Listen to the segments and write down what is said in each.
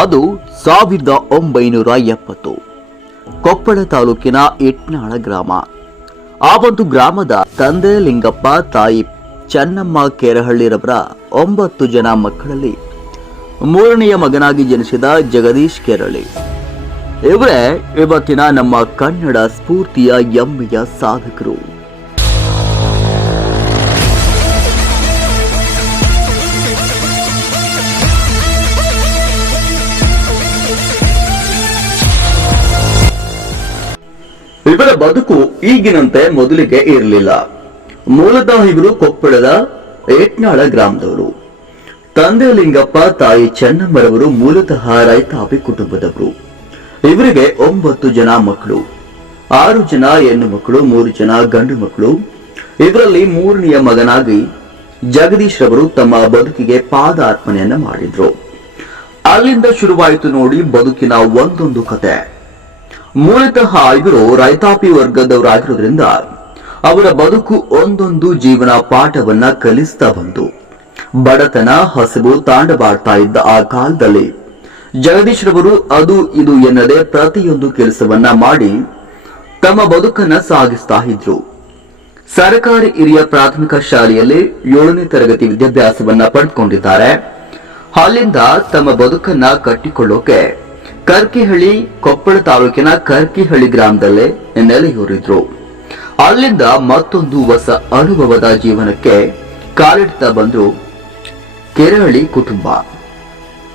ಅದು ಸಾವಿರದ ಒಂಬೈನೂರ ಎಪ್ಪತ್ತು. ಕೊಪ್ಪಳ ತಾಲೂಕಿನ ಇಟ್ನಾಳ ಗ್ರಾಮ. ಆ ಒಂದು ಗ್ರಾಮದ ತಂದೆ ಲಿಂಗಪ್ಪ ತಾಯಿ ಚೆನ್ನಮ್ಮ ಕೇರಹಳ್ಳಿರವರ ಒಂಬತ್ತು ಜನ ಮಕ್ಕಳಲ್ಲಿ ಮೂರನೆಯ ಮಗನಾಗಿ ಜನಿಸಿದ ಜಗದೀಶ್ ಕೇರಳಿ ಇವರೇ ಇವತ್ತಿನ ನಮ್ಮ ಕನ್ನಡ ಸ್ಫೂರ್ತಿಯ ಎಮ್ಮೆಯ ಸಾಧಕರು. ಇವರ ಬದುಕು ಈಗಿನಂತೆ ಮೊದಲಿಗೆ ಇರಲಿಲ್ಲ. ಮೂಲತಃ ಇವರು ಕೊಪ್ಪಳದ ಏಟ್ನಾಳ ಗ್ರಾಮದವರು. ತಂದೆ ಲಿಂಗಪ್ಪ, ತಾಯಿ ಚೆನ್ನಮ್ಮರವರು ಮೂಲತಃ ರೈತಾಪಿ ಕುಟುಂಬದವರು. ಇವರಿಗೆ ಒಂಬತ್ತು ಜನ ಮಕ್ಕಳು, ಆರು ಜನ ಹೆಣ್ಣು ಮಕ್ಕಳು, ಮೂರು ಜನ ಗಂಡು ಮಕ್ಕಳು. ಇವರಲ್ಲಿ ಮೂರನೆಯ ಮಗನಾಗಿ ಜಗದೀಶ್ ರವರು ತಮ್ಮ ಬದುಕಿಗೆ ಪಾದಾರ್ಪಣೆಯನ್ನು ಮಾಡಿದ್ರು. ಅಲ್ಲಿಂದ ಶುರುವಾಯಿತು ನೋಡಿ ಬದುಕಿನ ಒಂದೊಂದು ಕತೆ. ಮೂಲತಃ ಇವರು ರೈತಾಪಿ ವರ್ಗದವರಾಗಿರೋದ್ರಿಂದ ಅವರ ಬದುಕು ಒಂದೊಂದು ಜೀವನ ಪಾಠವನ್ನ ಕಲಿಸ್ತಾ ಬಂತು. ಬಡತನ, ಹಸಿವು ತಾಂಡವಾಡ್ತಾ ಇದ್ದ ಆ ಕಾಲದಲ್ಲಿ ಜಗದೀಶ್ ರವರು ಅದು ಇದು ಎನ್ನದೆ ಪ್ರತಿಯೊಂದು ಕೆಲಸವನ್ನ ಮಾಡಿ ತಮ್ಮ ಬದುಕನ್ನ ಸಾಗಿಸ್ತಾ ಇದ್ರು. ಸರ್ಕಾರಿ ಹಿರಿಯ ಪ್ರಾಥಮಿಕ ಶಾಲೆಯಲ್ಲಿ ಏಳನೇ ತರಗತಿ ವಿದ್ಯಾಭ್ಯಾಸವನ್ನ ಪಡೆದುಕೊಂಡಿದ್ದಾರೆ ಅಲ್ಲಿಂದ ತಮ್ಮ ಬದುಕನ್ನ ಕಟ್ಟಿಕೊಳ್ಳೋಕೆ ಕರ್ಕಿಹಳ್ಳಿ ಕೊಪ್ಪಳ ತಾಲೂಕಿನ ಕರ್ಕಿಹಳ್ಳಿ ಗ್ರಾಮದಲ್ಲೇ ನೆಲೆಯೂರಿದ್ರು ಅಲ್ಲಿಂದ ಮತ್ತೊಂದು ಹೊಸ ಅನುಭವದ ಜೀವನಕ್ಕೆ ಕಾಲಿಡ್ತಾ ಬಂದ್ರು ಕೆರಹಳ್ಳಿ ಕುಟುಂಬ.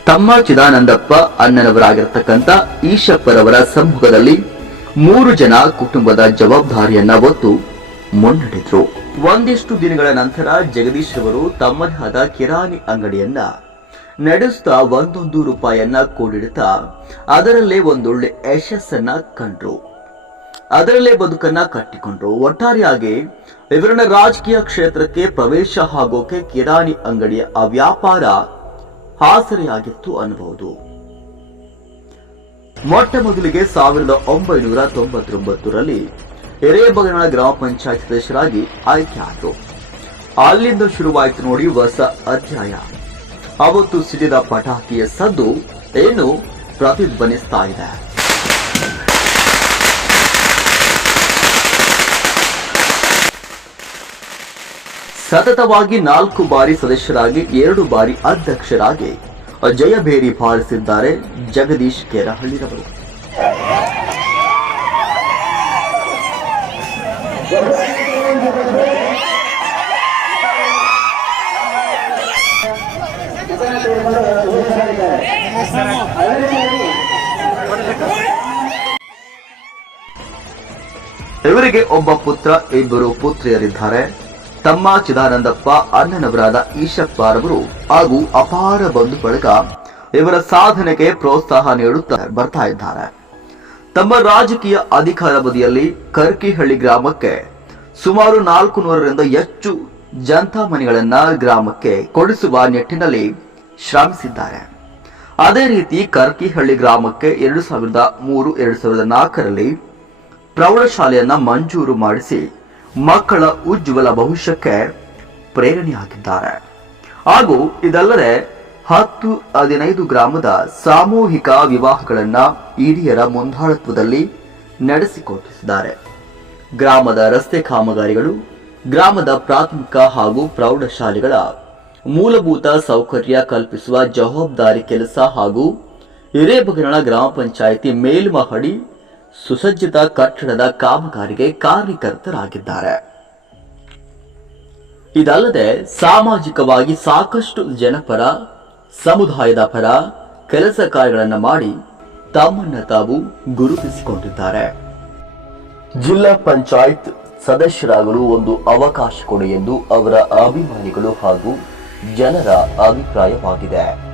ತಮ್ಮ ಚಿದಾನಂದಪ್ಪ ಅಣ್ಣನವರಾಗಿರ್ತಕ್ಕಂಥ ಈಶಪ್ಪರವರ ಸಮ್ಮುಖದಲ್ಲಿ ಮೂರು ಜನ ಕುಟುಂಬದ ಜವಾಬ್ದಾರಿಯನ್ನ ಹೊತ್ತು ಮುನ್ನಡೆದ್ರು. ಒಂದಿಷ್ಟು ದಿನಗಳ ನಂತರ ಜಗದೀಶ್ ಅವರು ತಮ್ಮದೇ ಆದ ಕಿರಾಣಿ ಅಂಗಡಿಯನ್ನ ನಡೆಸ್ತಾ ಒಂದೊಂದು ರೂಪಾಯನ್ನ ಕೂಡಿಡ್ತಾ ಅದರಲ್ಲೇ ಒಂದೊಳ್ಳೆ ಯಶಸ್ಸನ್ನ ಕಂಡ್ರು. ಅದರಲ್ಲೇ ಬದುಕನ್ನ ಕಟ್ಟಿಕೊಂಡ್ರು. ಒಟ್ಟಾರೆಯಾಗಿ ಇವರನ್ನ ರಾಜಕೀಯ ಕ್ಷೇತ್ರಕ್ಕೆ ಪ್ರವೇಶ ಆಗೋಕೆ ಕಿರಾಣಿ ಅಂಗಡಿಯ ಆ ವ್ಯಾಪಾರ ಆಸರೆಯಾಗಿತ್ತು ಅನ್ನಬಹುದು. ಮೊಟ್ಟ ಮೊದಲಿಗೆ ಸಾವಿರದ ಒಂಬೈನೂರ ತೊಂಬತ್ತೊಂಬತ್ತರಲ್ಲಿ ಹಿರೇಬಗನಾಳ ಗ್ರಾಮ ಪಂಚಾಯತ್ ಸದಸ್ಯರಾಗಿ ಆಯ್ಕೆ ಆದರು ಅಲ್ಲಿಂದ ಶುರುವಾಯಿತು ನೋಡಿ ಹೊಸ ಅಧ್ಯಾಯ. ಅವತ್ತು ಸಿಡಿದ ಪಟಾಕಿಯ ಸದ್ದು ಏನು ಪ್ರತಿಧ್ವನಿಸ್ತಾ ಇದೆ ಸತತವಾಗಿ ನಾಲ್ಕು ಬಾರಿ ಸದಸ್ಯರಾಗಿ, ಎರಡು ಬಾರಿ ಅಧ್ಯಕ್ಷರಾಗಿ ಜಯಭೇರಿ ಪಾಲಿಸಿದ್ದಾರೆ ಜಗದೀಶ್ ಕೇರಹಳ್ಳಿರವರು. ಇವರಿಗೆ ಒಬ್ಬ ಪುತ್ರ, ಇಬ್ಬರು ಪುತ್ರಿಯರಿದ್ದಾರೆ. ತಮ್ಮ ಚಿದಾನಂದಪ್ಪ, ಅಣ್ಣನವರಾದ ಈಶಪ್ಪರವರು ಹಾಗೂ ಅಪಾರ ಬಂಧು ಬಳಗ ಇವರ ಸಾಧನೆಗೆ ಪ್ರೋತ್ಸಾಹ ನೀಡುತ್ತಾ ಬರ್ತಾ ಇದ್ದಾರೆ. ತಮ್ಮ ರಾಜಕೀಯ ಅಧಿಕಾರಾವಧಿಯಲ್ಲಿ ಕರ್ಕಿಹಳ್ಳಿ ಗ್ರಾಮಕ್ಕೆ ಸುಮಾರು ನಾಲ್ಕು ನೂರರಿಂದ ಹೆಚ್ಚು ಜನತಾ ಮನೆಗಳನ್ನ ಗ್ರಾಮಕ್ಕೆ ಕೊಡಿಸುವ ನಿಟ್ಟಿನಲ್ಲಿ ಶ್ರಮಿಸಿದ್ದಾರೆ. ಅದೇ ರೀತಿ ಕರ್ಕಿಹಳ್ಳಿ ಗ್ರಾಮಕ್ಕೆ ಎರಡು ಸಾವಿರದ ಮೂರು, ಎರಡು ಸಾವಿರದ ನಾಲ್ಕರಲ್ಲಿ ಪ್ರೌಢಶಾಲೆಯನ್ನ ಮಂಜೂರು ಮಾಡಿಸಿ ಮಕ್ಕಳ ಉಜ್ವಲ ಭವಿಷ್ಯಕ್ಕೆ ಪ್ರೇರಣೆಯಾಗಿದ್ದಾರೆ ಹಾಗೂ ಇದಲ್ಲದೆ ಹತ್ತು ಹದಿನೈದು ಗ್ರಾಮದ ಸಾಮೂಹಿಕ ವಿವಾಹಗಳನ್ನ ಹಿರಿಯರ ಮುಂದಾಳತ್ವದಲ್ಲಿ ನಡೆಸಿಕೊಟ್ಟಿದ್ದಾರೆ ಗ್ರಾಮದ ರಸ್ತೆ ಕಾಮಗಾರಿಗಳು, ಗ್ರಾಮದ ಪ್ರಾಥಮಿಕ ಹಾಗೂ ಪ್ರೌಢಶಾಲೆಗಳ ಮೂಲಭೂತ ಸೌಕರ್ಯ ಕಲ್ಪಿಸುವ ಜವಾಬ್ದಾರಿ ಕೆಲಸ ಹಾಗೂ ಹಿರೇಬಗರಣ ಗ್ರಾಮ ಪಂಚಾಯಿತಿ ಮೇಲ್ಮಹಡಿ ಸುಸಜ್ಜಿತ ಕಟ್ಟಡದ ಕಾಮಗಾರಿಗೆ ಕಾರ್ಯಕರ್ತರಾಗಿದ್ದಾರೆ. ಇದಲ್ಲದೆ ಸಾಮಾಜಿಕವಾಗಿ ಸಾಕಷ್ಟು ಜನಪರ, ಸಮುದಾಯದ ಪರ ಕೆಲಸ ಕಾರ್ಯಗಳನ್ನು ಮಾಡಿ ತಮ್ಮನ್ನ ತಾವು ಗುರುತಿಸಿಕೊಂಡಿದ್ದಾರೆ. ಜಿಲ್ಲಾ ಪಂಚಾಯತ್ ಸದಸ್ಯರಾಗಲು ಒಂದು ಅವಕಾಶ ಕೊಡಿ ಎಂದು ಅವರ ಅಭಿಮಾನಿಗಳು ಹಾಗೂ ಜನರ ಅಭಿಪ್ರಾಯವಾಗಿದೆ.